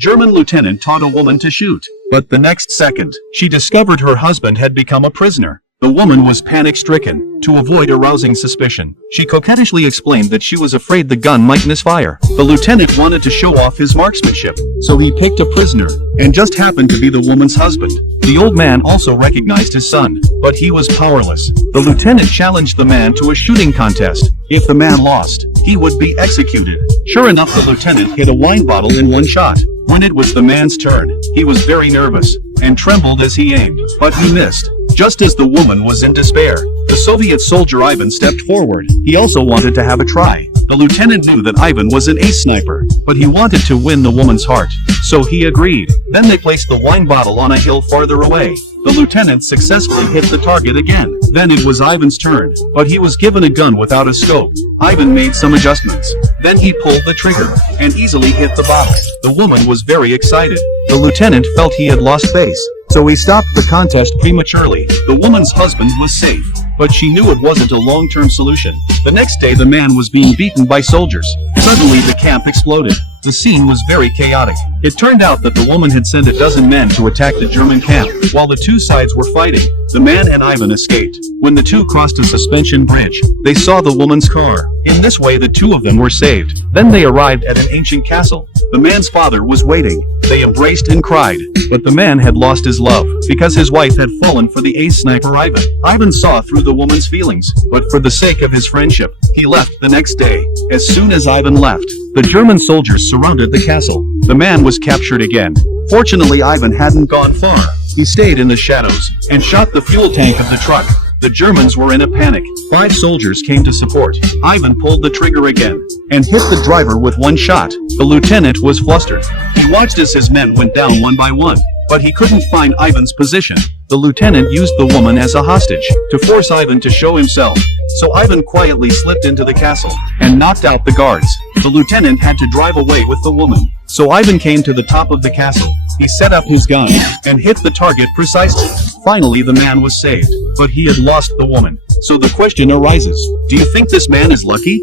German lieutenant taught a woman to shoot. But the next second, she discovered her husband had become a prisoner. The woman was panic-stricken. To avoid arousing suspicion, she coquettishly explained that she was afraid the gun might misfire. The lieutenant wanted to show off his marksmanship, so he picked a prisoner, and just happened to be the woman's husband. The old man also recognized his son, but he was powerless. The lieutenant challenged the man to a shooting contest. If the man lost, he would be executed. Sure enough, the lieutenant hit a wine bottle in one shot. When it was the man's turn, he was very nervous, and trembled as he aimed, but he missed. Just as the woman was in despair, the Soviet soldier Ivan stepped forward. He also wanted to have a try. The lieutenant knew that Ivan was an ace sniper, but he wanted to win the woman's heart, so he agreed. Then they placed the wine bottle on a hill farther away. The lieutenant successfully hit the target again. Then it was Ivan's turn, but he was given a gun without a scope. Ivan made some adjustments. Then he pulled the trigger, and easily hit the bottle. The woman was very excited. The lieutenant felt he had lost face, so he stopped the contest prematurely. The woman's husband was safe, but she knew it wasn't a long-term solution. The next day the man was being beaten by soldiers. Suddenly the camp exploded. The scene was very chaotic. It turned out that the woman had sent a dozen men to attack the German camp. While the two sides were fighting, the man and Ivan escaped. When the two crossed a suspension bridge, they saw the woman's car. In this way the two of them were saved. Then they arrived at an ancient castle. The man's father was waiting. They embraced and cried. But the man had lost his love, because his wife had fallen for the ace sniper Ivan. Ivan saw through the woman's feelings, but for the sake of his friendship, he left the next day. As soon as Ivan left, the German soldiers surrounded the castle. The man was captured again. Fortunately, Ivan hadn't gone far. He stayed in the shadows, and shot the fuel tank of the truck. The Germans were in a panic. 5 soldiers came to support. Ivan pulled the trigger again, and hit the driver with one shot. The lieutenant was flustered. He watched as his men went down one by one, but he couldn't find Ivan's position. The lieutenant used the woman as a hostage, to force Ivan to show himself. So Ivan quietly slipped into the castle, and knocked out the guards. The lieutenant had to drive away with the woman. So Ivan came to the top of the castle. He set up his gun, and hit the target precisely. Finally the man was saved, but he had lost the woman. So the question arises, do you think this man is lucky?